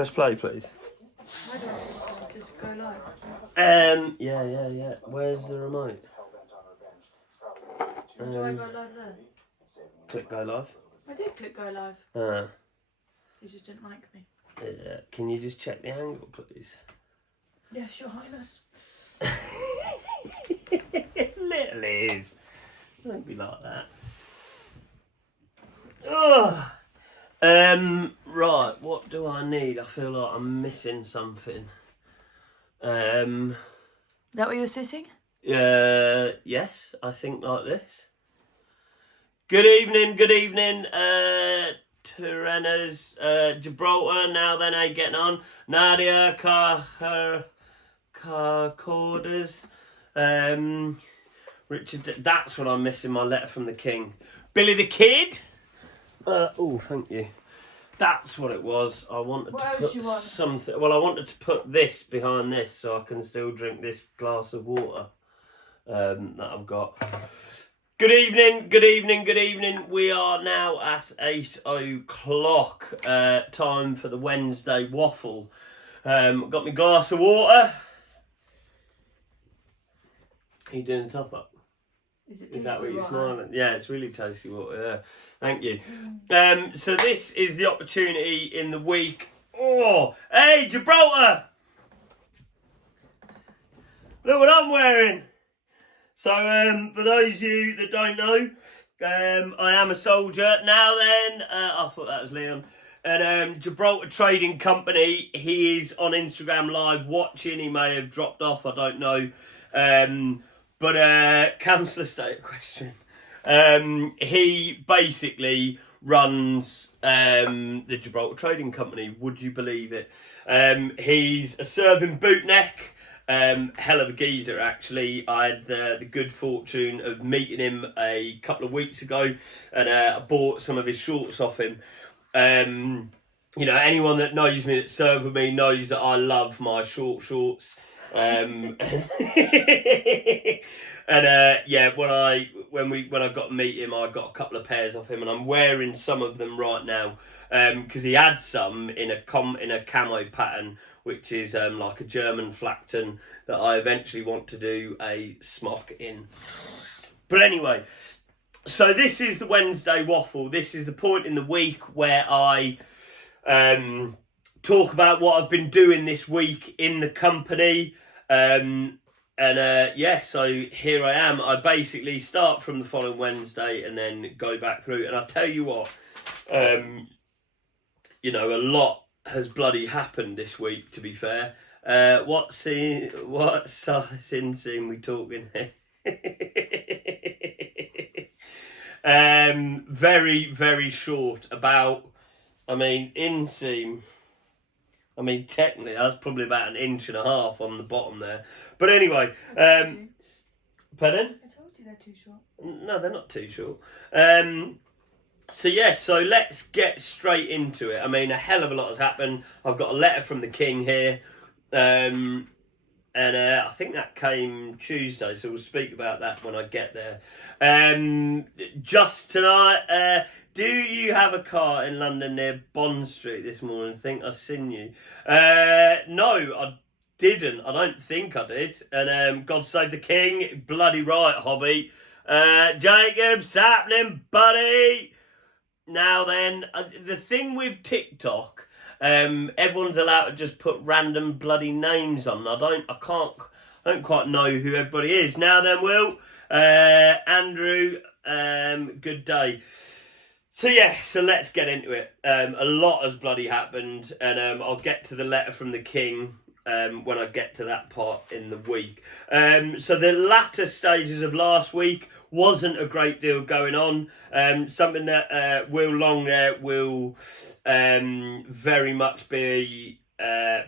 Press play, please. Why do I just go live? Yeah. Where's the remote? Do I go live there? Click go live. I did click go live. You just didn't like me. Can you just check the angle, please? Yes, Your Highness. Little is. Don't be like that. Ugh. Right, what do I need? I feel like I'm missing something. That where you're sitting? Yes, I think like this. Good evening, Tyrannas, Gibraltar, now then, how you getting on? Nadia, Corders, Richard, that's what I'm missing, my letter from the King. Billy the Kid? Oh, thank you. That's what it was. I wanted to put something. Well, I wanted to put this behind this so I can still drink this glass of water that I've got. Good evening. We are now at 8 o'clock. Time for the Wednesday waffle. Got my glass of water. Are you doing the top up? Is that what you're smiling? Yeah, it's really tasty water. Yeah. Thank you. So this is the opportunity in the week. Oh, hey, Gibraltar! Look what I'm wearing. So, for those of you that don't know, I am a soldier. Now then, I thought that was Leon. And Gibraltar Trading Company, he is on Instagram Live watching. He may have dropped off, I don't know. But Councillor State question. He basically runs the Gibraltar Trading Company. Would you believe it? He's a serving bootneck. Hell of a geezer, actually. I had the good fortune of meeting him a couple of weeks ago, and I bought some of his shorts off him. You know, anyone that knows me, that served with me, knows that I love my shorts. And yeah, when I got to meet him, I got a couple of pairs off him, and I'm wearing some of them right now because he had some in a camo pattern, which is like a German Flackton that I eventually want to do a smock in. But anyway, so this is the Wednesday waffle. This is the point in the week where I talk about what I've been doing this week in the company. Yeah, so here I am. I basically start from the following Wednesday and then go back through. And I'll tell you what, you know, a lot has bloody happened this week, to be fair. What scene we talking here? Very, very short. About, inseam. Technically, that's probably about 1.5 inches on the bottom there. But anyway, pardon? I told you they're too short. No, they're not too short. So let's get straight into it. A hell of a lot has happened. I've got a letter from the King here. And I think that came Tuesday, so we'll speak about that when I get there. Just tonight, do you have a car in London near Bond Street this morning? I think I've seen you. No, I didn't. I don't think I did. And God save the King. Bloody right, Hobby. Jacob's happening, buddy. Now then, the thing with TikTok, everyone's allowed to just put random bloody names on. I don't quite know who everybody is. Now then, Will, Andrew, good day. So let's get into it. A lot has bloody happened, and I'll get to the letter from the King when I get to that part in the week. So the latter stages of last week wasn't a great deal going on. Something that Will Long there will very much be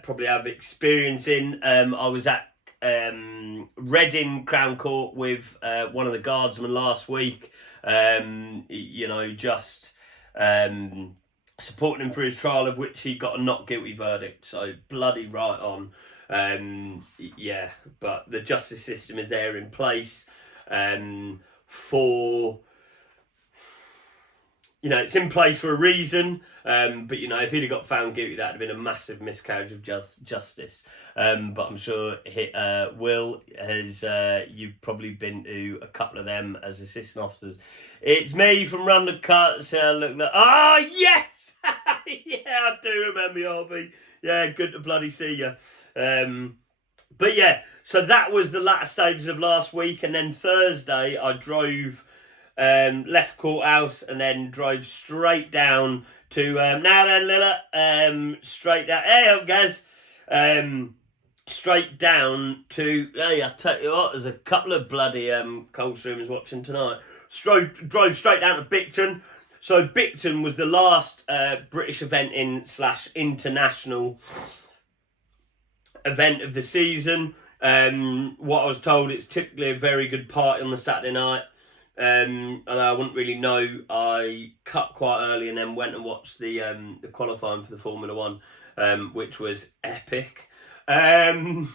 probably have experience in. I was at Reading Crown Court with one of the guardsmen last week. Just supporting him for his trial, of which he got a not guilty verdict. So bloody right on. But the justice system is there in place for it's in place for a reason. But if he'd have got found guilty, that'd have been a massive miscarriage of justice. But I'm sure Will has. You've probably been to a couple of them as assistant officers. It's me from Run the Cut. So look that. Ah, yes, yeah, I do remember you, Hobby. Yeah, good to bloody see you. But yeah, so that was the latter stages of last week, and then Thursday I drove. Left courthouse and then drove straight down to now then Lilla, straight down. Hey up guys, straight down to. Hey, I tell you what, there's a couple of bloody cold streamers watching tonight. Drove straight down to Bicton. So Bicton was the last British event / international event of the season. What I was told, it's typically a very good party on the Saturday night. Although I wouldn't really know, I cut quite early and then went and watched the qualifying for the Formula One, which was epic. But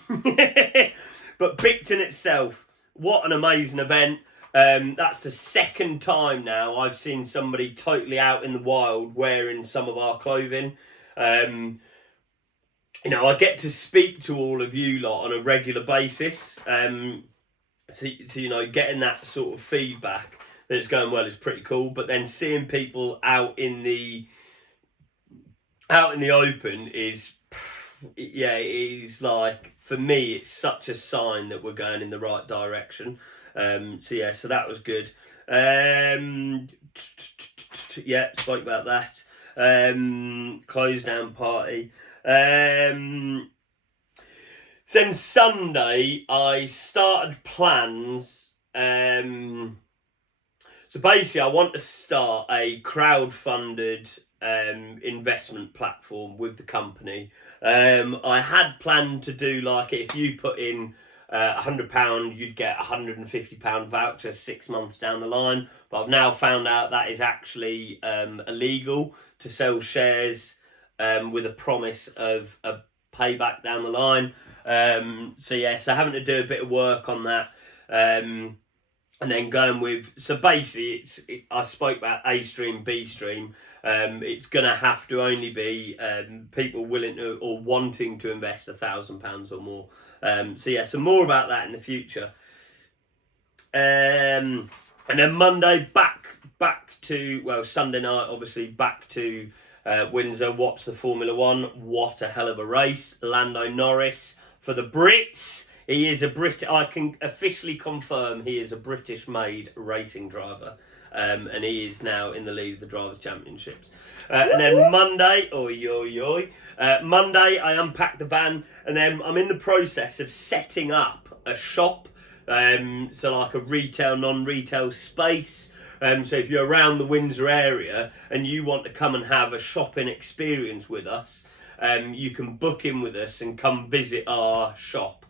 Bicton itself, what an amazing event. That's the second time now I've seen somebody totally out in the wild wearing some of our clothing. I get to speak to all of you lot on a regular basis. So getting that sort of feedback that it's going well is pretty cool. But then seeing people out in the open is, it is like, for me, it's such a sign that we're going in the right direction. So that was good. Spoke about that. Close down party. Then Sunday, I started plans. So basically, I want to start a crowd-funded investment platform with the company. I had planned to do if you put in £100, you'd get a £150 voucher 6 months down the line. But I've now found out that is actually illegal to sell shares with a promise of a payback down the line. So having to do a bit of work on that, and then going with. So basically, I spoke about A stream, B stream. It's gonna have to only be people willing to or wanting to invest £1,000 or more. So more about that in the future. And then Monday back to Sunday night, obviously back to Windsor. Watch the Formula One. What a hell of a race! Lando Norris. For the Brits, he is I can officially confirm he is a British-made racing driver, and he is now in the lead of the Drivers' Championships. And then Monday, Monday I unpacked the van, and then I'm in the process of setting up a shop, so like a retail, non-retail space. So if you're around the Windsor area and you want to come and have a shopping experience with us, you can book in with us and come visit our shop,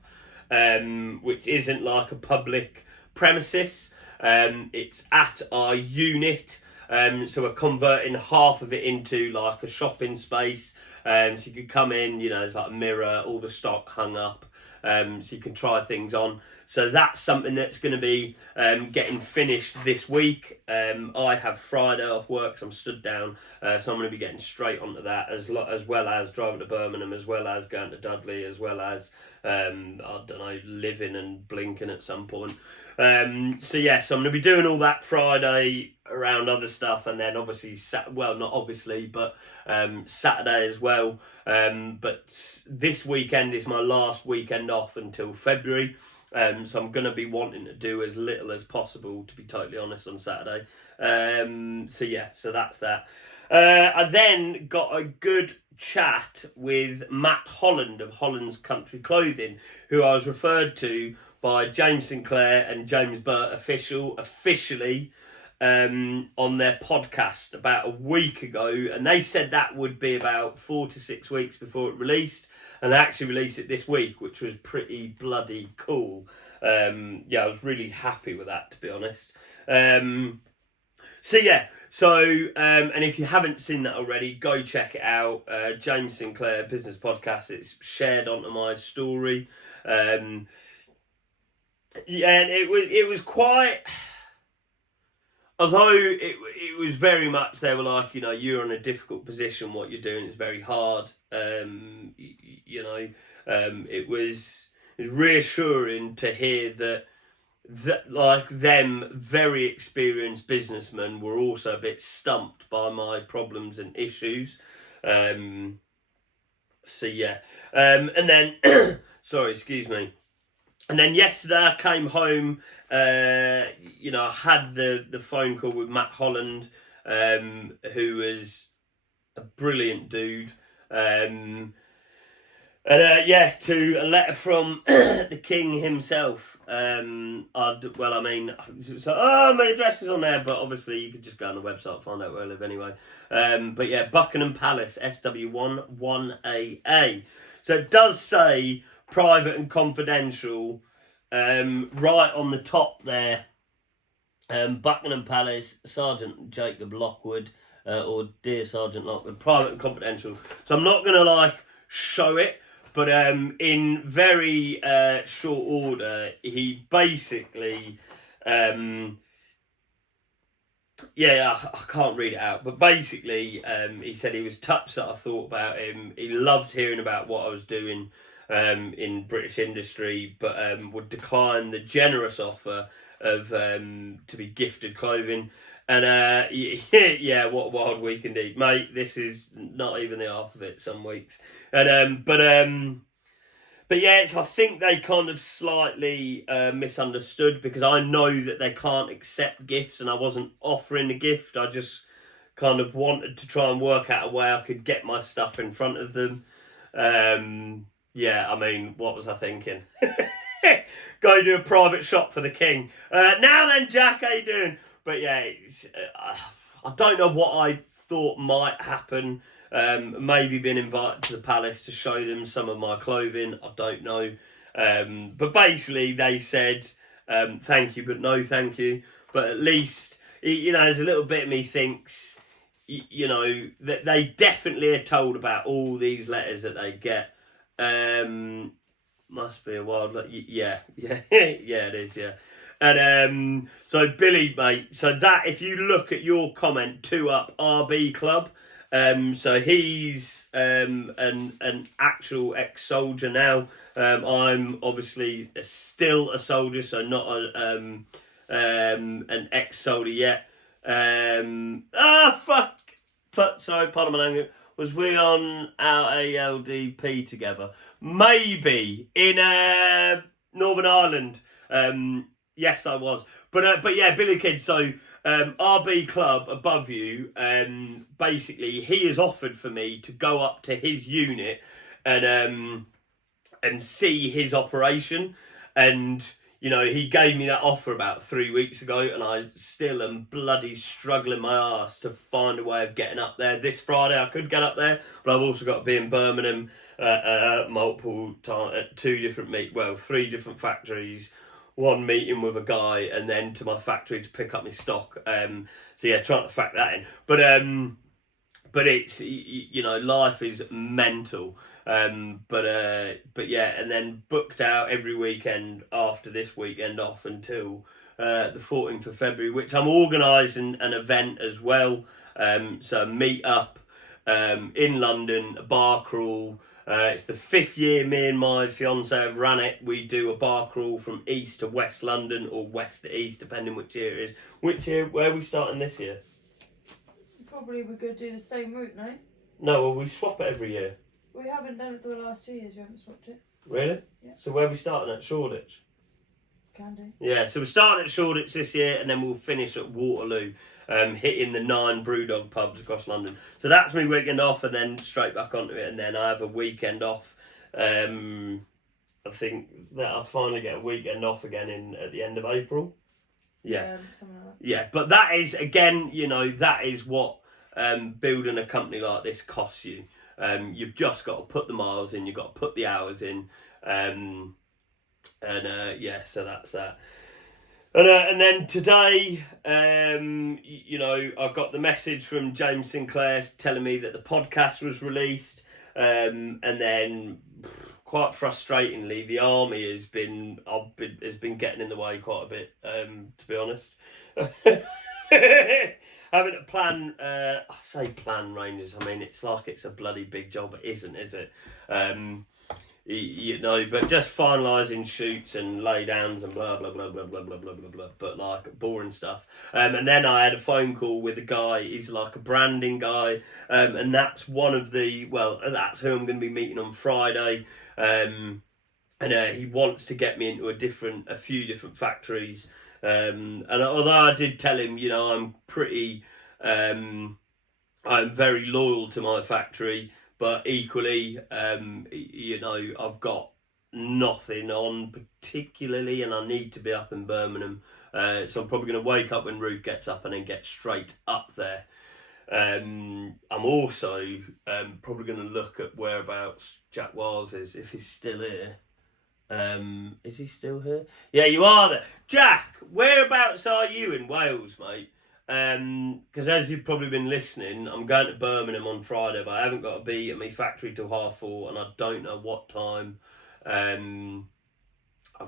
which isn't like a public premises. It's at our unit, so we're converting half of it into like a shopping space. So you can come in, there's like a mirror, all the stock hung up, so you can try things on. So that's something that's going to be getting finished this week. I have Friday off work, so I'm stood down. So I'm going to be getting straight onto that, as well as driving to Birmingham, as well as going to Dudley, as well as, living and blinking at some point. So I'm going to be doing all that Friday around other stuff, and then obviously, not obviously, but Saturday as well. But this weekend is my last weekend off until February. So I'm going to be wanting to do as little as possible, to be totally honest, on Saturday. So that's that. I then got a good chat with Matt Holland of Holland's Country Clothing, who I was referred to by James Sinclair and James Burt officially on their podcast about a week ago, and they said that would be about 4 to 6 weeks before it released. And they actually released it this week, which was pretty bloody cool. I was really happy with that, to be honest. And if you haven't seen that already, go check it out. James Sinclair Business Podcast. It's shared onto my story. And it was quite. although it was very much, they were like, you know, you're in a difficult position. What you're doing is very hard. You know, it was reassuring to hear that like them very experienced businessmen were also a bit stumped by my problems and issues. So yeah, and then sorry, excuse me. And then yesterday I came home. You know, I had the phone call with Matt Holland, who was a brilliant dude. And yeah, to a letter from the king himself. My address is on there, but obviously you could just go on the website and find out where I live anyway. But yeah, Buckingham Palace, SW1 1AA. So it does say private and confidential, right on the top there. Buckingham Palace, Sergeant Jacob Lockwood, or Dear Sergeant Lockwood, private and confidential. So I'm not gonna like show it. But in very short order, he basically, I can't read it out, but basically he said he was touched that I thought about him. He loved hearing about what I was doing in British industry, but would decline the generous offer of to be gifted clothing. And yeah, what a wild week indeed, mate. This is not even the half of it some weeks. And but yeah, I think they kind of slightly misunderstood, because I know that they can't accept gifts, and I wasn't offering a gift. I just kind of wanted to try and work out a way I could get my stuff in front of them. Yeah, I mean, what was I thinking? Go do a private shop for the king. Now then, Jack, how you doing? But yeah, I don't know what I thought might happen. Maybe being invited to the palace to show them some of my clothing. I don't know. But basically they said, thank you, but no thank you. But at least, you know, there's a little bit of me thinks, you know, that they definitely are told about all these letters that they get. Must be a wild, yeah, yeah, yeah, it is, yeah. And so Billy, mate, so that, if you look at your comment, 2-up RB Club, so he's an actual ex-soldier now. I'm obviously still a soldier, so not an ex-soldier yet. Fuck. But sorry, pardon my language. Was we on our ALDP together? Maybe in Northern Ireland. Yes, I was. But yeah, Billy Kid. So RB Club above you. Basically, he has offered for me to go up to his unit and see his operation. And you know, he gave me that offer about 3 weeks ago, and I still am bloody struggling my arse to find a way of getting up there. This Friday I could get up there, but I've also got to be in Birmingham multiple times at 3 different factories. One meeting with a guy, and then to my factory to pick up my stock. So yeah, trying to factor that in. But it's, you know, life is mental. But yeah, and then booked out every weekend after this weekend off until the 14th of February, which I'm organising an event as well. So meet up in London, a bar crawl. It's the 5th year me and my fiance have run it. We do a bar crawl from east to west London, or west to east, depending which year it is. Which year? Where are we starting this year? Probably we're going to do the same route, no? No, well, we swap it every year. We haven't done it for the last 2 years. We haven't swapped it. Really? Yeah. So where are we starting at? Shoreditch? Can do. Yeah, so we're starting at Shoreditch this year, and then we'll finish at Waterloo, hitting the 9 Brewdog pubs across London. So that's my weekend off, and then straight back onto it, and then I have a weekend off. I think that I'll finally get a weekend off again at the end of April. Yeah. Something like that. Yeah, but that is, again, you know, that is what building a company like this costs you. You've just got to put the miles in, you've got to put the hours in, yeah, so that's that. And then today, you know, I got the message from James Sinclair telling me that the podcast was released, and then quite frustratingly, the army has been getting in the way quite a bit, to be honest. Having to plan, I say plan ranges, I mean, it's like it's a bloody big job. It isn't, is it? You know, but just finalising shoots and lay downs and blah, blah, blah, blah, blah, blah, blah, blah, blah, but like boring stuff. And then I had a phone call with a guy, he's like a branding guy, and that's that's who I'm going to be meeting on Friday. And he wants to get me into a few different factories. And although I did tell him, you know, I'm very loyal to my factory, but equally, you know, I've got nothing on particularly, and I need to be up in Birmingham. So I'm probably going to wake up when Ruth gets up and then get straight up there. I'm also probably going to look at whereabouts Jack Wiles is, if he's still here. Is he still here? Yeah, you are there. Jack, whereabouts are you in Wales, mate? Because as you've probably been listening, I'm going to Birmingham on Friday, but I haven't got to be at my factory till 4:30, and I don't know what time I've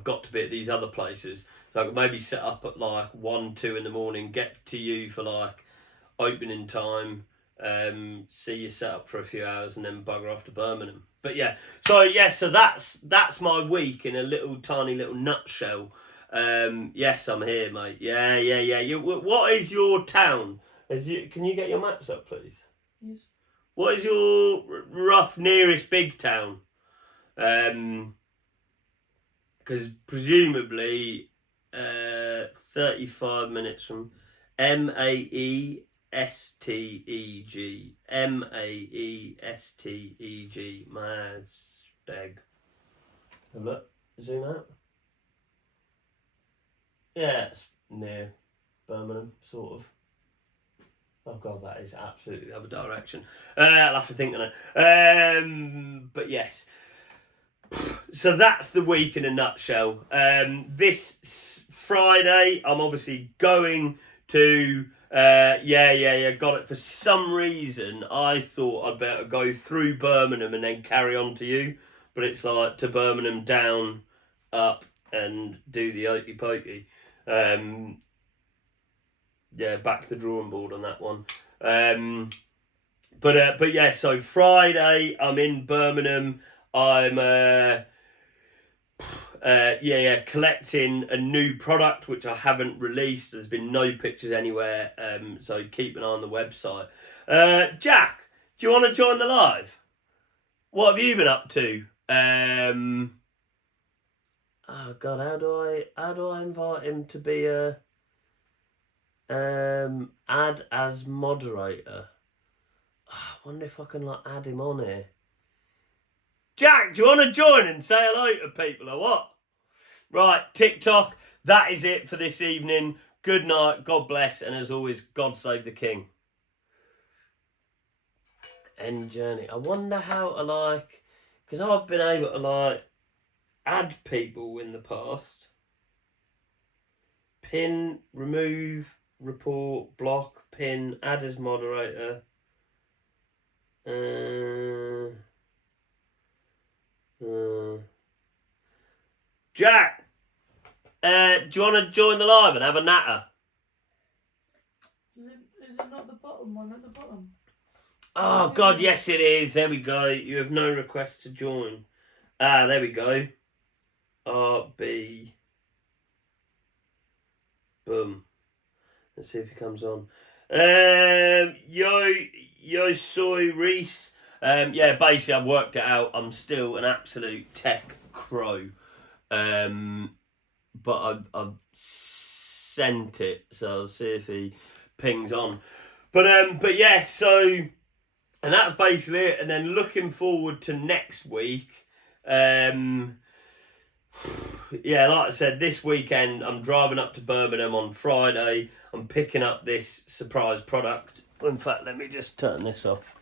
got to be at these other places. So I could maybe set up at like 1, 2 in the morning, get to you for like opening time, see you set up for a few hours, and then bugger off to Birmingham. But so that's my week in a tiny little nutshell. Yes, I'm here, mate. Yeah. What is your town? Can you get your maps up, please? Yes. What is your rough nearest big town? Because presumably 35 minutes from Maesteg. Maesteg. Maesteg. Have a look. Zoom out. Yeah, it's near Birmingham, sort of. Oh God, that is absolutely the other direction. I'll have to think on it. But yes. So that's the week in a nutshell. This Friday, I'm obviously going to... got it. For some reason, I thought I'd better go through Birmingham and then carry on to you. But it's like to Birmingham, down, up, and do the okey pokey. Back to the drawing board on that one. But yeah, so Friday I'm in Birmingham. I'm collecting a new product which I haven't released. There's been no pictures anywhere, so keep an eye on the website. Jack, do you want to join the live? What have you been up to? Oh God, how do I invite him to be a add as moderator? I wonder if I can add him on here. Jack, do you want to join and say hello to people or what? Right, TikTok, that is it for this evening. Good night, God bless, and as always, God save the King. End journey. I wonder how to because I've been able to add people in the past. Pin, remove, report, block, pin, add as moderator. Jack, do you want to join the live and have a natter? Is it not the bottom one at the bottom? Oh God, yes it is. There we go. You have no request to join. There we go. RB. Boom. Let's see if he comes on. Yo soy Reese. Basically I've worked it out. I'm still an absolute tech crow. But I've sent it, so I'll see if he pings on. But yeah, so, and that's basically it. And then looking forward to next week. Like I said, this weekend I'm driving up to Birmingham on Friday. I'm picking up this surprise product. In fact, let me just turn this off.